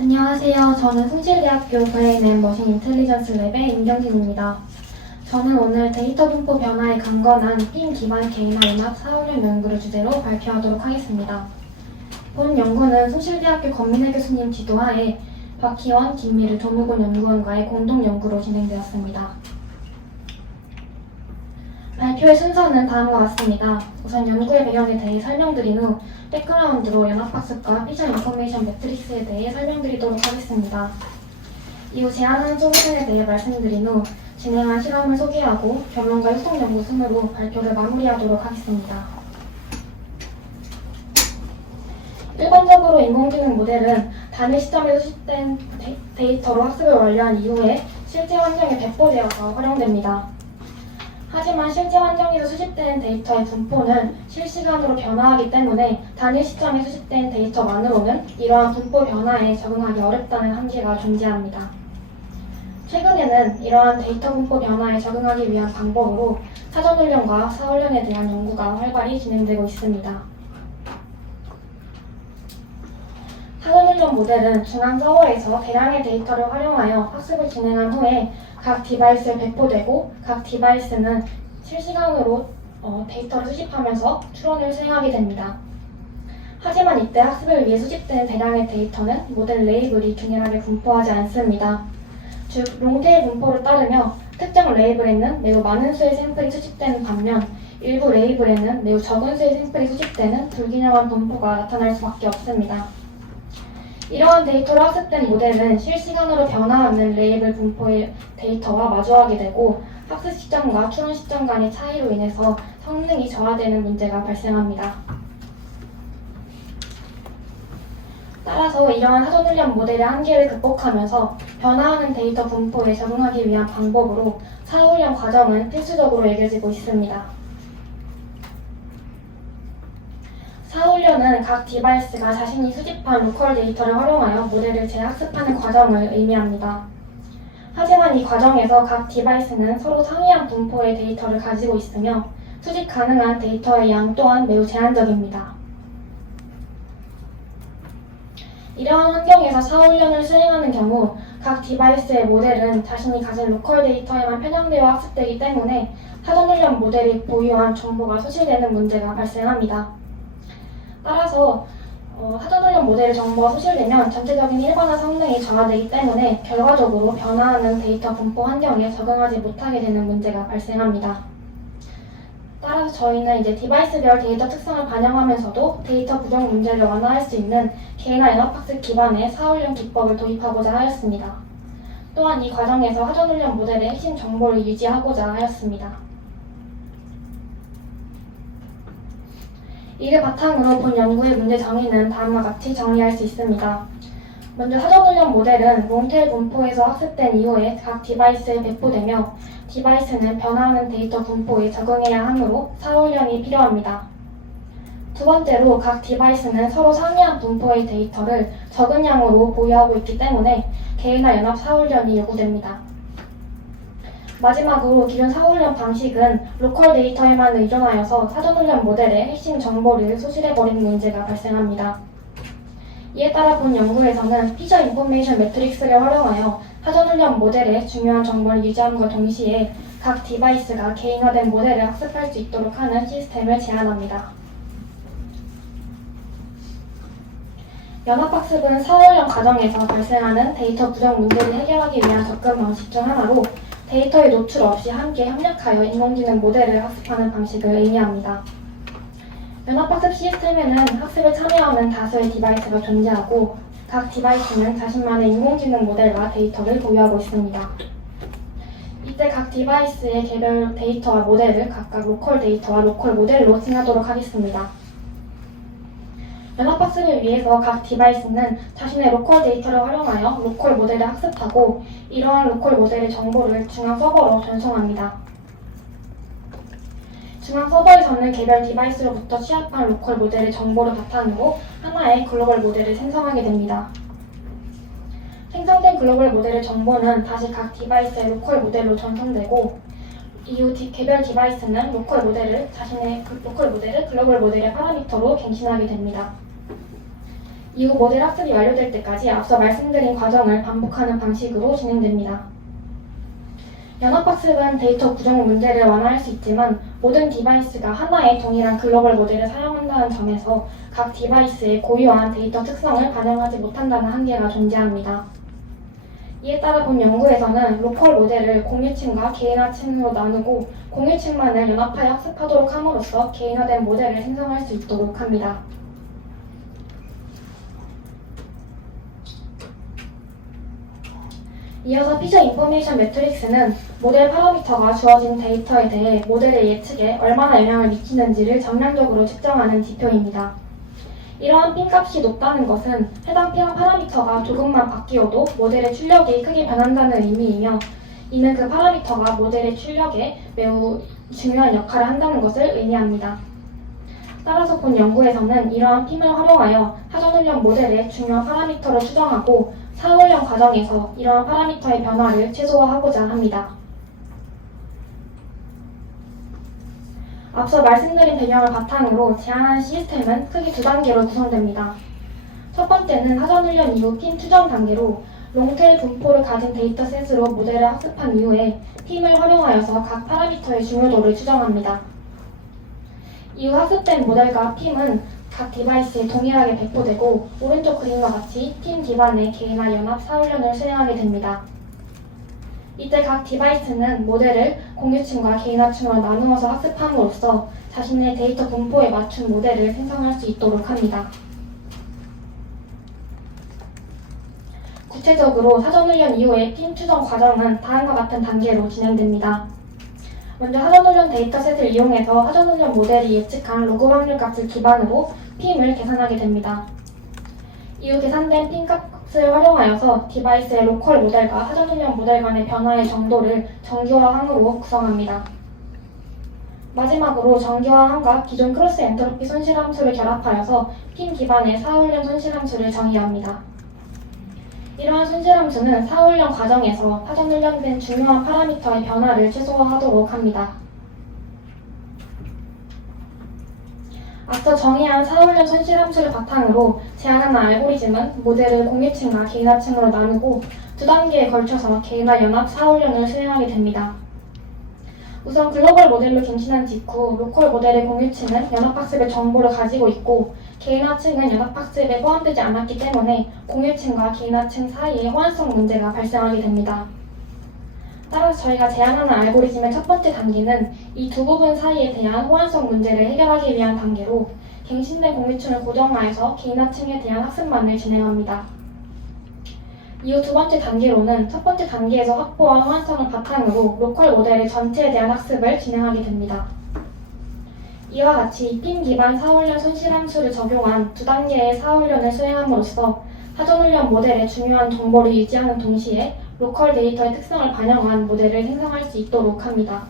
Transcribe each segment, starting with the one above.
안녕하세요. 저는 숭실대학교 브레인 머신 인텔리전스 랩의 임경진입니다. 저는 오늘 데이터 분포 변화에 강건한 핀 기반 개인화 음악 사후련 연구를 주제로 발표하도록 하겠습니다. 본 연구는 숭실대학교 권민혜 교수님 지도하에 박희원, 김미르, 조무곤 연구원과의 공동 연구로 진행되었습니다. 발표의 순서는 다음과 같습니다. 우선 연구의 배경에 대해 설명드린 후 백그라운드로 연합학습과 피처 인포메이션 매트릭스에 대해 설명드리도록 하겠습니다. 이후 제안한 소개에 대해 말씀드린 후 진행한 실험을 소개하고 결론과 후속 연구 순으로 발표를 마무리하도록 하겠습니다. 일반적으로 인공지능 모델은 단위 시점에서 수집된 데이터로 학습을 완료한 이후에 실제 환경에 배포되어서 활용됩니다. 하지만 실제 환경에서 수집된 데이터의 분포는 실시간으로 변화하기 때문에 단위 시점에 수집된 데이터만으로는 이러한 분포 변화에 적응하기 어렵다는 한계가 존재합니다. 최근에는 이러한 데이터 분포 변화에 적응하기 위한 방법으로 사전훈련과 사훈련에 대한 연구가 활발히 진행되고 있습니다. 사전훈련 모델은 중앙 서버에서 대량의 데이터를 활용하여 학습을 진행한 후에 각 디바이스에 배포되고 각 디바이스는 실시간으로 데이터를 수집하면서 추론을 수행하게 됩니다. 하지만 이때 학습을 위해 수집된 대량의 데이터는 모델 레이블이 균일하게 분포하지 않습니다. 즉, 롱테일 분포를 따르며 특정 레이블에는 매우 많은 수의 샘플이 수집되는 반면 일부 레이블에는 매우 적은 수의 샘플이 수집되는 불균형한 분포가 나타날 수밖에 없습니다. 이러한 데이터로 학습된 모델은 실시간으로 변화하는 레이블 분포의 데이터와 마주하게 되고 학습 시점과 추론 시점 간의 차이로 인해서 성능이 저하되는 문제가 발생합니다. 따라서 이러한 사전훈련 모델의 한계를 극복하면서 변화하는 데이터 분포에 적응하기 위한 방법으로 사후훈련 과정은 필수적으로 여겨지고 있습니다. 사후훈련은 각 디바이스가 자신이 수집한 로컬 데이터를 활용하여 모델을 재학습하는 과정을 의미합니다. 하지만 이 과정에서 각 디바이스는 서로 상이한 분포의 데이터를 가지고 있으며 수집 가능한 데이터의 양 또한 매우 제한적입니다. 이러한 환경에서 사후훈련을 수행하는 경우 각 디바이스의 모델은 자신이 가진 로컬 데이터에만 편향되어 학습되기 때문에 사전훈련 모델이 보유한 정보가 소실되는 문제가 발생합니다. 따라서 사전훈련 모델의 정보가 소실되면 전체적인 일반화 성능이 저하되기 때문에 결과적으로 변화하는 데이터 분포 환경에 적응하지 못하게 되는 문제가 발생합니다. 따라서 저희는 이제 디바이스별 데이터 특성을 반영하면서도 데이터 부정 문제를 완화할 수 있는 개인화 연합학습 기반의 사후훈련 기법을 도입하고자 하였습니다. 또한 이 과정에서 사전훈련 모델의 핵심 정보를 유지하고자 하였습니다. 이를 바탕으로 본 연구의 문제 정의는 다음과 같이 정리할 수 있습니다. 먼저 사전훈련 모델은 롱테일 분포에서 학습된 이후에 각 디바이스에 배포되며 디바이스는 변화하는 데이터 분포에 적응해야 하므로 사후훈련이 필요합니다. 두 번째로 각 디바이스는 서로 상이한 분포의 데이터를 적은 양으로 보유하고 있기 때문에 개인화 연합 사후훈련이 요구됩니다. 마지막으로 기존 사후훈련 방식은 로컬 데이터에만 의존하여서 사전훈련 모델의 핵심 정보를 소실해버리는 문제가 발생합니다. 이에 따라 본 연구에서는 피처 인포메이션 매트릭스를 활용하여 사전훈련 모델의 중요한 정보를 유지함과 동시에 각 디바이스가 개인화된 모델을 학습할 수 있도록 하는 시스템을 제안합니다. 연합학습은 사후훈련 과정에서 발생하는 데이터 부정 문제를 해결하기 위한 접근 방식 중 하나로 데이터의 노출 없이 함께 협력하여 인공지능 모델을 학습하는 방식을 의미합니다. 연합학습 시스템에는 학습에 참여하는 다수의 디바이스가 존재하고 각 디바이스는 자신만의 인공지능 모델과 데이터를 보유하고 있습니다. 이때 각 디바이스의 개별 데이터와 모델을 각각 로컬 데이터와 로컬 모델로 칭하도록 하겠습니다. 연합학습을 위해서 각 디바이스는 자신의 로컬 데이터를 활용하여 로컬 모델을 학습하고 이러한 로컬 모델의 정보를 중앙 서버로 전송합니다. 중앙 서버에서는 개별 디바이스로부터 취합한 로컬 모델의 정보를 바탕으로 하나의 글로벌 모델을 생성하게 됩니다. 생성된 글로벌 모델의 정보는 다시 각 디바이스의 로컬 모델로 전송되고 이후 개별 디바이스는 로컬 모델을 글로벌 모델의 파라미터로 갱신하게 됩니다. 이후 모델 학습이 완료될 때까지 앞서 말씀드린 과정을 반복하는 방식으로 진행됩니다. 연합학습은 데이터 구성 문제를 완화할 수 있지만 모든 디바이스가 하나의 동일한 글로벌 모델을 사용한다는 점에서 각 디바이스의 고유한 데이터 특성을 반영하지 못한다는 한계가 존재합니다. 이에 따라 본 연구에서는 로컬 모델을 공유층과 개인화층으로 나누고 공유층만을 연합하여 학습하도록 함으로써 개인화된 모델을 생성할 수 있도록 합니다. 이어서 피셔 인포메이션 매트릭스는 모델 파라미터가 주어진 데이터에 대해 모델의 예측에 얼마나 영향을 미치는지를 정량적으로 측정하는 지표입니다. 이러한 핀 값이 높다는 것은 해당 핀 파라미터가 조금만 바뀌어도 모델의 출력이 크게 변한다는 의미이며, 이는 그 파라미터가 모델의 출력에 매우 중요한 역할을 한다는 것을 의미합니다. 따라서 본 연구에서는 이러한 핀을 활용하여 사전훈련 모델의 중요한 파라미터를 추정하고 사후훈련 과정에서 이러한 파라미터의 변화를 최소화하고자 합니다. 앞서 말씀드린 배경을 바탕으로 제안한 시스템은 크게 두 단계로 구성됩니다. 첫 번째는 사전훈련 이후 핀 추정 단계로 롱테일 분포를 가진 데이터셋으로 모델을 학습한 이후에 핀을 활용하여서 각 파라미터의 중요도를 추정합니다. 이후 학습된 모델과 핀은 각 디바이스에 동일하게 배포되고 오른쪽 그림과 같이 핀 기반의 개인화 연합 사훈련을 수행하게 됩니다. 이때 각 디바이스는 모델을 공유층과 개인화층으로 나누어서 학습함으로써 자신의 데이터 분포에 맞춘 모델을 생성할 수 있도록 합니다. 구체적으로 사전훈련 이후의 핀 추정 과정은 다음과 같은 단계로 진행됩니다. 먼저 사전훈련 데이터셋을 이용해서 사전훈련 모델이 예측한 로그 확률 값을 기반으로 핀을 계산하게 됩니다. 이후 계산된 핀 값을 활용하여서 디바이스의 로컬 모델과 사전훈련 모델 간의 변화의 정도를 정기화항으로 구성합니다. 마지막으로 정기화항과 기존 크로스 엔트로피 손실함수를 결합하여서 핀 기반의 사훈련 손실함수를 정의합니다. 이러한 손실함수는 사훈련 과정에서 사전훈련된 중요한 파라미터의 변화를 최소화하도록 합니다. 앞서 정의한 사훈련 손실함수를 바탕으로 제안하는 알고리즘은 모델을 공유층과 개인화층으로 나누고 두 단계에 걸쳐서 개인화 연합 사훈련을 수행하게 됩니다. 우선 글로벌 모델로 갱신한 직후 로컬 모델의 공유층은 연합학습의 정보를 가지고 있고 개인화층은 연합학습에 포함되지 않았기 때문에 공유층과 개인화층 사이에 호환성 문제가 발생하게 됩니다. 따라서 저희가 제안하는 알고리즘의 첫 번째 단계는 이 두 부분 사이에 대한 호환성 문제를 해결하기 위한 단계로 갱신된 공유층을 고정화해서 개인화층에 대한 학습만을 진행합니다. 이후 두 번째 단계로는 첫 번째 단계에서 확보한 호환성을 바탕으로 로컬 모델의 전체에 대한 학습을 진행하게 됩니다. 이와 같이 핀 기반 사훈련 손실함수를 적용한 두 단계의 사훈련을 수행함으로써 사전훈련 모델의 중요한 정보를 유지하는 동시에 로컬 데이터의 특성을 반영한 모델을 생성할 수 있도록 합니다.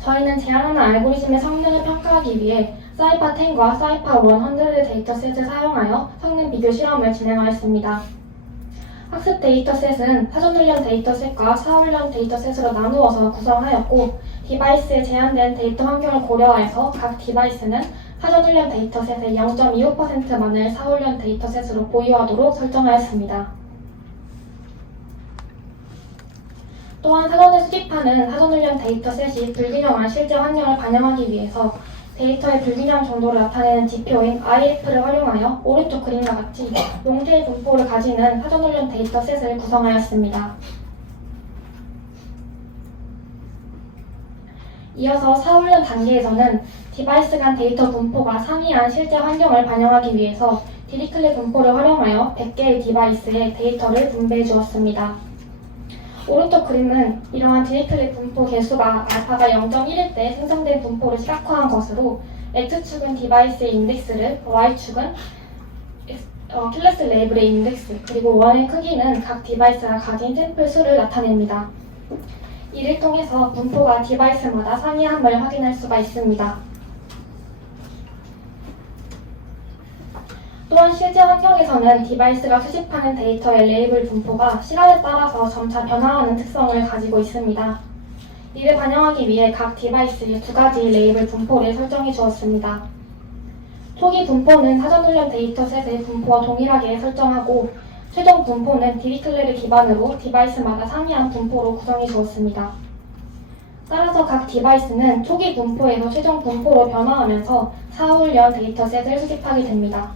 저희는 제안하는 알고리즘의 성능을 평가하기 위해 사이파10과 사이파100 데이터셋을 사용하여 성능 비교 실험을 진행하였습니다. 학습 데이터셋은 사전훈련 데이터셋과 사훈련 데이터셋으로 나누어서 구성하였고 디바이스에 제한된 데이터 환경을 고려하여서 각 디바이스는 사전훈련 데이터셋의 0.25%만을 사훈련 데이터셋으로 보유하도록 설정하였습니다. 또한 사전에 수집하는 사전훈련 데이터셋이 불균형한 실제 환경을 반영하기 위해서 데이터의 불균형 정도를 나타내는 지표인 IF를 활용하여 오른쪽 그림과 같이 롱테일 분포를 가지는 사전훈련 데이터셋을 구성하였습니다. 이어서 사훈련 단계에서는 디바이스 간 데이터 분포가 상이한 실제 환경을 반영하기 위해서 디리클리 분포를 활용하여 100개의 디바이스에 데이터를 분배해 주었습니다. 오른쪽 그림은 이러한 디리클리 분포 개수가 알파가 0.1일 때 생성된 분포를 시각화한 것으로 X축은 디바이스의 인덱스를, Y축은 클래스 레이블의 인덱스, 그리고 원의 크기는 각 디바이스가 가진 샘플 수를 나타냅니다. 이를 통해서 분포가 디바이스마다 상이함을 확인할 수가 있습니다. 또한 실제 환경에서는 디바이스가 수집하는 데이터의 레이블 분포가 시간에 따라서 점차 변화하는 특성을 가지고 있습니다. 이를 반영하기 위해 각 디바이스에 두 가지 레이블 분포를 설정해 주었습니다. 초기 분포는 사전훈련 데이터셋의 분포와 동일하게 설정하고 최종 분포는 디리클레를 기반으로 디바이스마다 상이한 분포로 구성해 주었습니다. 따라서 각 디바이스는 초기 분포에서 최종 분포로 변화하면서 사후훈련 데이터셋을 수집하게 됩니다.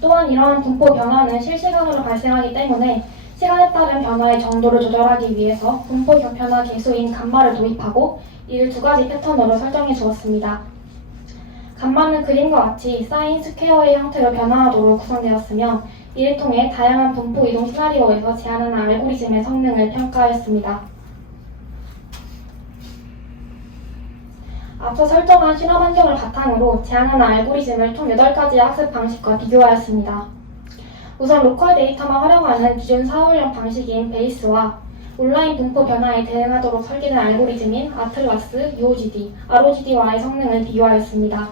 또한 이러한 분포 변화는 실시간으로 발생하기 때문에 시간에 따른 변화의 정도를 조절하기 위해서 분포 변화 계수인 감마를 도입하고 이를 두 가지 패턴으로 설정해 주었습니다. 감마는 그림과 같이 사인 스퀘어의 형태로 변화하도록 구성되었으며 이를 통해 다양한 분포 이동 시나리오에서 제한하는 알고리즘의 성능을 평가하였습니다. 앞서 설정한 실험 환경을 바탕으로 제한하는 알고리즘을 총 8가지의 학습 방식과 비교하였습니다. 우선 로컬 데이터만 활용하는 기존 사후훈련 방식인 베이스와 온라인 분포 변화에 대응하도록 설계된 알고리즘인 아틀라스, UOGD, ROGD와의 성능을 비교하였습니다.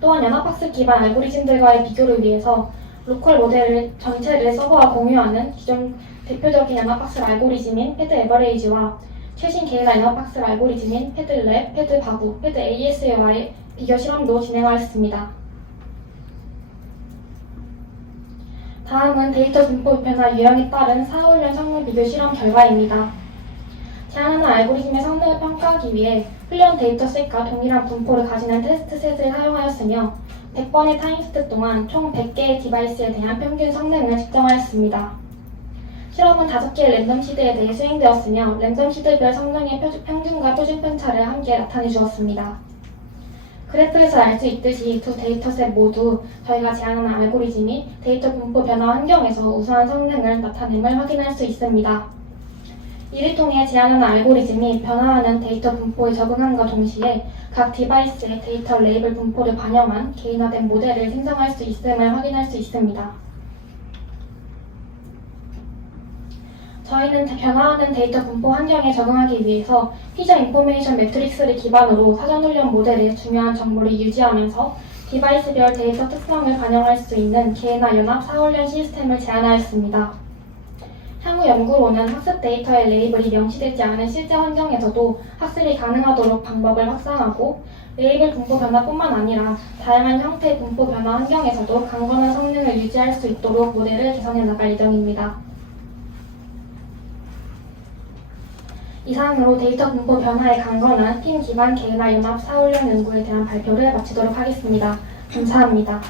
또한 연합학습 기반 알고리즘들과의 비교를 위해서 로컬 모델 전체를 서버와 공유하는 기존 대표적인 연합학습 알고리즘인 패드 에버레이지와 최신 개인화 연합학습 알고리즘인 패드랩, 패드바구, 패드 AS와의 비교 실험도 진행하였습니다. 다음은 데이터 분포 변화 유형에 따른 사후훈련 성능 비교 실험 결과입니다. 제한하는 알고리즘의 성능을 평가하기 위해 훈련 데이터셋과 동일한 분포를 가지는 테스트셋을 사용하였으며 100번의 타임스텝 동안 총 100개의 디바이스에 대한 평균 성능을 측정하였습니다. 실험은 5개의 랜덤 시드에 대해 수행되었으며 랜덤 시드별 성능의 평균과 표준 편차를 함께 나타내 주었습니다. 그래프에서 알 수 있듯이 두 데이터셋 모두 저희가 제안하는 알고리즘이 데이터 분포 변화 환경에서 우수한 성능을 나타냄을 확인할 수 있습니다. 이를 통해 제안하는 알고리즘이 변화하는 데이터 분포에 적응함과 동시에 각 디바이스의 데이터 레이블 분포를 반영한 개인화된 모델을 생성할 수 있음을 확인할 수 있습니다. 저희는 변화하는 데이터 분포 환경에 적응하기 위해서 피저 인포메이션 매트릭스를 기반으로 사전훈련 모델의 중요한 정보를 유지하면서 디바이스별 데이터 특성을 반영할 수 있는 개인화 연합 사후훈련 시스템을 제안하였습니다. 향후 연구로는 학습 데이터의 레이블이 명시되지 않은 실제 환경에서도 학습이 가능하도록 방법을 확장하고 레이블 분포 변화뿐만 아니라 다양한 형태의 분포 변화 환경에서도 강건한 성능을 유지할 수 있도록 모델을 개선해 나갈 예정입니다. 이상으로 데이터 분포 변화에 강건한 팀 기반 개인화 연합 사후훈련 연구에 대한 발표를 마치도록 하겠습니다. 감사합니다.